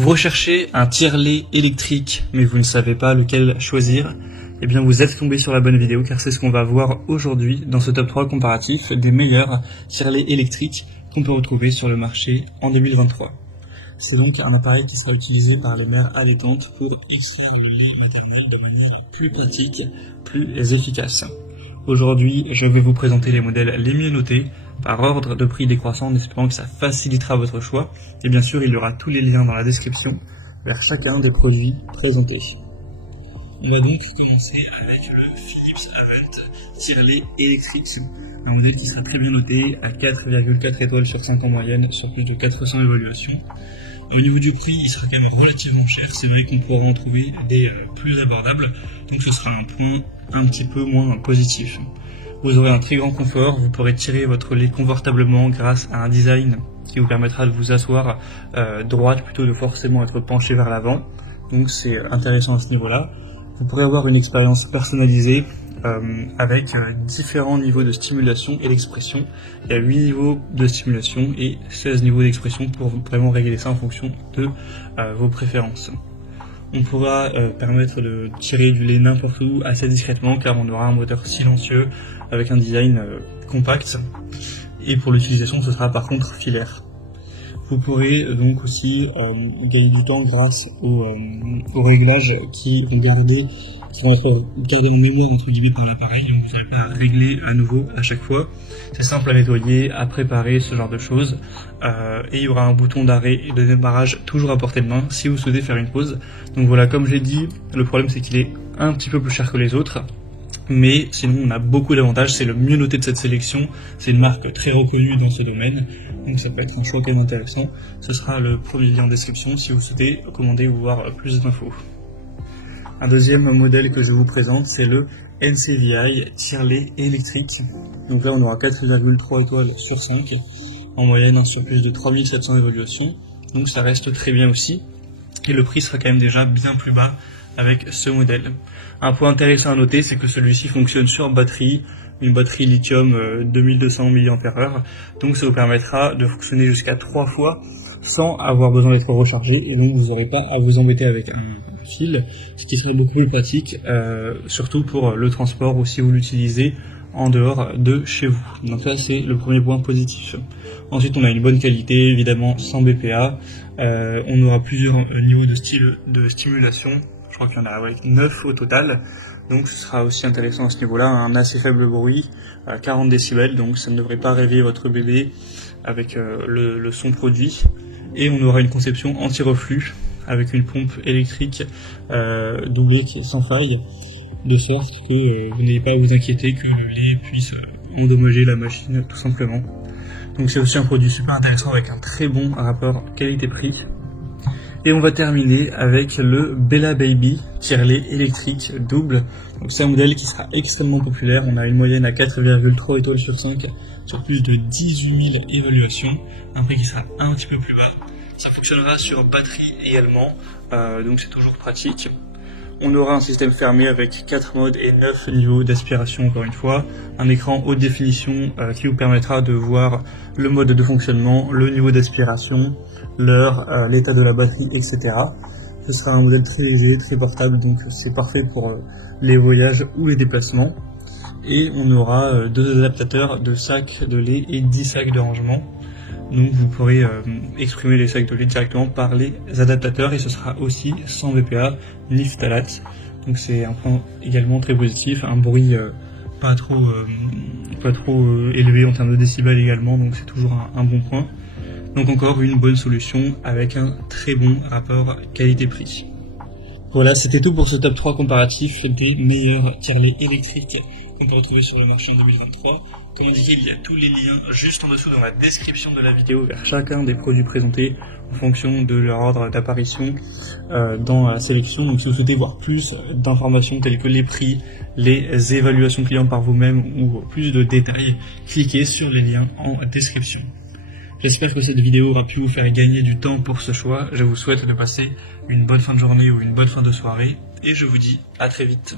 Vous recherchez un tire-lait électrique, mais vous ne savez pas lequel choisir? Eh bien, vous êtes tombé sur la bonne vidéo, car c'est ce qu'on va voir aujourd'hui dans ce top 3 comparatif des meilleurs tire-lait électriques qu'on peut retrouver sur le marché en 2023. C'est donc un appareil qui sera utilisé par les mères allaitantes pour extraire le lait maternel de manière plus pratique, plus efficace. Aujourd'hui, je vais vous présenter les modèles les mieux notés, par ordre de prix décroissant, en espérant que ça facilitera votre choix. Et bien sûr, il y aura tous les liens dans la description vers chacun des produits présentés. On va donc commencer avec le Philips Avent tire-lait électrique. Un modèle qui sera très bien noté à 4,4 étoiles sur 5 en moyenne, sur plus de 400 évaluations. Au niveau du prix, il sera quand même relativement cher. C'est vrai qu'on pourra en trouver des plus abordables, donc ce sera un point un petit peu moins positif. Vous aurez un très grand confort, vous pourrez tirer votre lait confortablement grâce à un design qui vous permettra de vous asseoir droite plutôt de forcément être penché vers l'avant. Donc c'est intéressant à ce niveau-là. Vous pourrez avoir une expérience personnalisée avec différents niveaux de stimulation et d'expression. Il y a 8 niveaux de stimulation et 16 niveaux d'expression pour vraiment régler ça en fonction de vos préférences. On pourra permettre de tirer du lait n'importe où assez discrètement, car on aura un moteur silencieux avec un design compact, et pour l'utilisation ce sera par contre filaire. Vous pourrez donc aussi gagner du temps grâce aux réglages qui vont être gardés en mémoire entre guillemets par l'appareil, donc vous n'allez pas à régler à nouveau à chaque fois. C'est simple à nettoyer, à préparer, ce genre de choses. Et il y aura un bouton d'arrêt et de démarrage toujours à portée de main si vous souhaitez faire une pause. Donc voilà, comme je l'ai dit, le problème c'est qu'il est un petit peu plus cher que les autres. Mais sinon on a beaucoup d'avantages, c'est le mieux noté de cette sélection, c'est une marque très reconnue dans ce domaine, donc ça peut être un choix quand même intéressant. Ce sera le premier lien en description si vous souhaitez commander ou voir plus d'infos. Un deuxième modèle que je vous présente, c'est le NCVI tire-lait électrique. Donc là on aura 4,3 étoiles sur 5, en moyenne sur plus de 3700 évaluations, donc ça reste très bien aussi. Et le prix sera quand même déjà bien plus bas avec ce modèle. Un point intéressant à noter, c'est que celui-ci fonctionne sur batterie, une batterie lithium 2200 mAh, donc ça vous permettra de fonctionner jusqu'à 3 fois sans avoir besoin d'être rechargé, et donc vous n'aurez pas à vous embêter avec un fil, ce qui serait beaucoup plus pratique, surtout pour le transport ou si vous l'utilisez en dehors de chez vous. Donc ça c'est le premier point positif. Ensuite on a une bonne qualité, évidemment sans BPA, on aura plusieurs niveaux de stimulation. Je crois qu'il y en a 9 au total, donc ce sera aussi intéressant à ce niveau-là, un assez faible bruit, 40 décibels, donc ça ne devrait pas réveiller votre bébé avec le son produit. Et on aura une conception anti-reflux avec une pompe électrique doublée qui est sans faille, de sorte que vous n'ayez pas à vous inquiéter que le lait puisse endommager la machine tout simplement. Donc c'est aussi un produit super intéressant avec un très bon rapport qualité-prix. Et on va terminer avec le Bella Baby tire-lait électrique double. Donc c'est un modèle qui sera extrêmement populaire. On a une moyenne à 4,3 étoiles sur 5 sur plus de 18 000 évaluations. Un prix qui sera un petit peu plus bas. Ça fonctionnera sur batterie également, donc c'est toujours pratique. On aura un système fermé avec 4 modes et 9 niveaux d'aspiration encore une fois. Un écran haute définition qui vous permettra de voir le mode de fonctionnement, le niveau d'aspiration, l'heure, l'état de la batterie, etc. Ce sera un modèle très léger, très portable, donc c'est parfait pour les voyages ou les déplacements. Et on aura 2 adaptateurs de sacs de lait et 10 sacs de rangement. Donc vous pourrez exprimer les sacs de lait directement par les adaptateurs, et ce sera aussi sans VPA ni phtalate. Donc c'est un point également très positif, un bruit pas trop élevé en termes de décibels également, donc c'est toujours un bon point. Donc encore une bonne solution avec un très bon rapport qualité-prix. Voilà, c'était tout pour ce top 3 comparatif des meilleurs tire-lait électriques qu'on peut retrouver sur le marché en 2023. Comme indiqué, il y a tous les liens juste en dessous dans la description de la vidéo vers chacun des produits présentés en fonction de leur ordre d'apparition dans la sélection. Donc si vous souhaitez voir plus d'informations telles que les prix, les évaluations clients par vous-même ou plus de détails, cliquez sur les liens en description. J'espère que cette vidéo aura pu vous faire gagner du temps pour ce choix. Je vous souhaite de passer une bonne fin de journée ou une bonne fin de soirée et je vous dis à très vite.